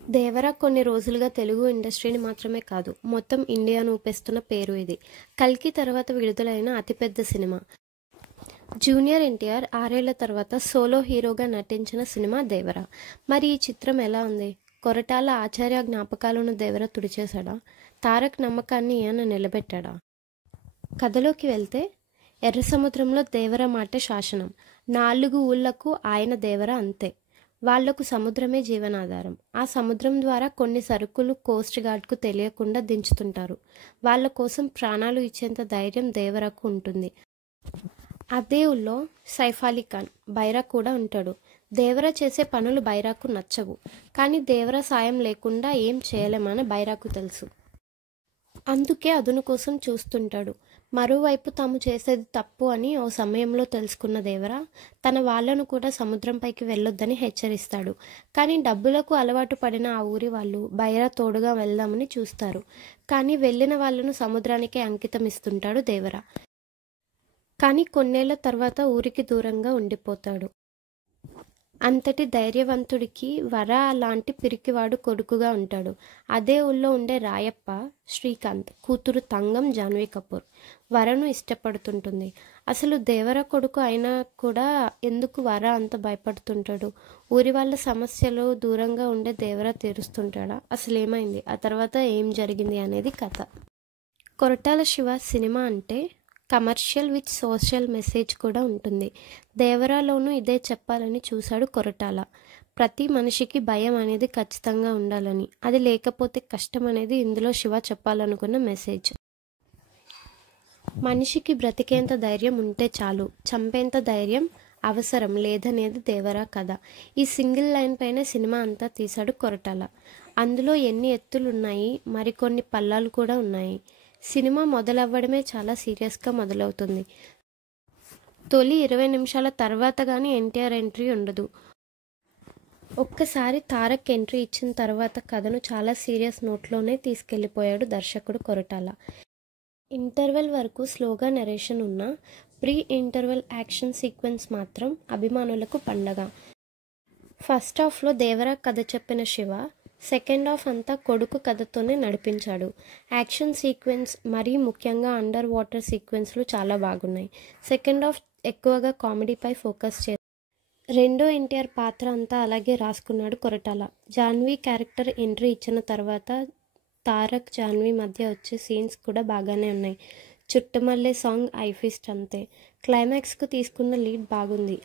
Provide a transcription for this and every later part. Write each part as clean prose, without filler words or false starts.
దేవరా కొన్ని రోజులుగా తెలుగు ఇండస్ట్రీని మాత్రమే కాదు, మొత్తం ఇండియాను ఊపేస్తున్న పేరు ఇది. కల్కి తర్వాత విడుదలైన అతిపెద్ద సినిమా. జూనియర్ ఎన్టీఆర్ 6 ఏళ్ల తర్వాత సోలో హీరోగా నటించిన సినిమా దేవరా. మరి ఈ చిత్రం ఎలా ఉంది? కొరటాల ఆచార్య జ్ఞాపకాలను దేవరా తుడిచేశాడా? తారక్ నమ్మకాన్ని ఈయన నిలబెట్టాడా? కథలోకి వెళ్తే, ఎర్ర సముద్రంలో దేవర మాట శాసనం. 4 ఊళ్లకు ఆయన దేవర అంతే. వాళ్లకు సముద్రమే జీవనాధారం. ఆ సముద్రం ద్వారా కొన్ని సరుకులు కోస్ట్ గార్డ్కు తెలియకుండా దించుతుంటారు. వాళ్ళ కోసం ప్రాణాలు ఇచ్చేంత ధైర్యం దేవరకు ఉంటుంది. అదే ఊళ్ళో సైఫ్ అలీ ఖాన్, బైరా కూడా ఉంటాడు. దేవర చేసే పనులు బైరాకు నచ్చవు. కానీ దేవర సాయం లేకుండా ఏం చేయలేమని బైరాకు తెలుసు. అందుకే అదును కోసం చూస్తుంటాడు. మరోవైపు తాము చేసేది తప్పు అని ఓ సమయంలో తెలుసుకున్న దేవర తన వాళ్లను కూడా సముద్రంపైకి వెళ్ళొద్దని హెచ్చరిస్తాడు. కానీ డబ్బులకు అలవాటు పడిన ఆ ఊరి వాళ్ళు బైరా తోడుగా వెళ్దామని చూస్తారు. కానీ వెళ్ళిన వాళ్లను సముద్రానికే అంకితం ఇస్తుంటాడు దేవర. కానీ కొన్నేళ్ల తర్వాత ఊరికి దూరంగా ఉండిపోతాడు. అంతటి ధైర్యవంతుడికి వర అలాంటి పిరికివాడు కొడుకుగా ఉంటాడు. అదే ఊళ్ళో ఉండే రాయప్ప, శ్రీకాంత్ కూతురు తంగం జాన్వీ కపూర్ వరను ఇష్టపడుతుంటుంది. అసలు దేవర కొడుకు అయినా కూడా ఎందుకు వర అంత భయపడుతుంటాడు? ఊరి వాళ్ళ సమస్యలు దూరంగా ఉండే దేవర తీరుస్తుంటాడా? అసలు ఏమైంది? ఆ తర్వాత ఏం జరిగింది అనేది కథ. కొరటాల శివ సినిమా అంటే కమర్షియల్ విత్ సోషల్ మెసేజ్ కూడా ఉంటుంది. దేవరాలోనూ ఇదే చెప్పాలని చూశాడు కొరటాల. ప్రతి మనిషికి భయం అనేది ఖచ్చితంగా ఉండాలని, అది లేకపోతే కష్టం అనేది ఇందులో శివ చెప్పాలనుకున్న మెసేజ్. మనిషికి బ్రతికేంత ధైర్యం ఉంటే చాలు, చంపేంత ధైర్యం అవసరం లేదనేది దేవరా కథ. ఈ సింగిల్ లైన్ పైన సినిమా అంతా తీశాడు కొరటాల. అందులో ఎన్ని ఎత్తులున్నాయి, మరికొన్ని పల్లాలు కూడా ఉన్నాయి. సినిమా మొదలవ్వడమే చాలా సీరియస్గా మొదలవుతుంది. తొలి 20 నిమిషాల తర్వాత కానీ ఎన్టీఆర్ ఎంట్రీ ఉండదు. ఒక్కసారి తారక్ ఎంట్రీ ఇచ్చిన తర్వాత కథను చాలా సీరియస్ నోట్లోనే తీసుకెళ్లిపోయాడు దర్శకుడు కొరటాల. ఇంటర్వెల్ వరకు స్లోగా నెరేషన్ ఉన్న ప్రీ ఇంటర్వెల్ యాక్షన్ సీక్వెన్స్ మాత్రం అభిమానులకు పండగ. ఫస్ట్ హాఫ్లో దేవరా కథ చెప్పిన శివ సెకండ్ హాఫ్ అంతా కొడుకు కథతోనే నడిపించాడు. యాక్షన్ సీక్వెన్స్, మరీ ముఖ్యంగా అండర్ వాటర్ సీక్వెన్స్లు చాలా బాగున్నాయి. సెకండ్ హాఫ్ ఎక్కువగా కామెడీపై ఫోకస్ చేశాడు. రెండో ఎన్టీఆర్ పాత్ర అంతా అలాగే రాసుకున్నాడు కొరటాల. జాన్వీ క్యారెక్టర్ ఎంట్రీ ఇచ్చిన తర్వాత తారక్ జాన్వీ మధ్య వచ్చే సీన్స్ కూడా బాగానే ఉన్నాయి. చుట్టమల్లె సాంగ్ ఐఫిస్ట్ అంతే. క్లైమాక్స్కు తీసుకున్న లీడ్ బాగుంది.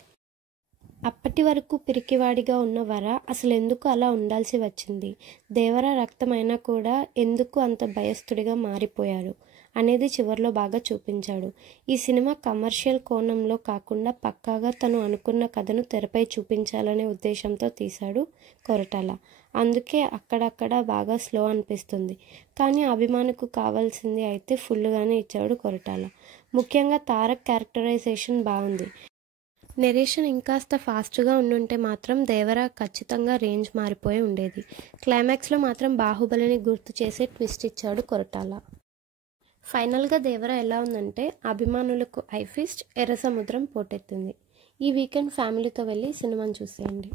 అప్పటి వరకు పిరికివాడిగా ఉన్న వర అసలు ఎందుకు అలా ఉండాల్సి వచ్చింది? దేవర రక్తమైనా కూడా ఎందుకు అంత భయస్థుడిగా మారిపోయాడు అనేది చివర్లో బాగా చూపించాడు. ఈ సినిమా కమర్షియల్ కోణంలో కాకుండా పక్కాగా తను అనుకున్న కథను తెరపై చూపించాలనే ఉద్దేశంతో తీశాడు కొరటాల. అందుకే అక్కడక్కడ బాగా స్లో అనిపిస్తుంది. కానీ అభిమానికి కావాల్సింది అయితే ఫుల్గానే ఇచ్చాడు కొరటాల. ముఖ్యంగా తారక్ క్యారెక్టరైజేషన్ బాగుంది. నెరేషన్ ఇంకాస్త ఫాస్ట్గా ఉండుంటే మాత్రం దేవర ఖచ్చితంగా రేంజ్ మారిపోయి ఉండేది. క్లైమాక్స్లో మాత్రం బాహుబలిని గుర్తు చేసే ట్విస్ట్ ఇచ్చాడు కొరటాల. ఫైనల్గా దేవర ఎలా ఉందంటే అభిమానులకు ఐఫిస్ట్, ఎర్ర సముద్రం పోటెత్తింది. ఈ వీకెండ్ ఫ్యామిలీతో వెళ్ళి సినిమాను చూసేయండి.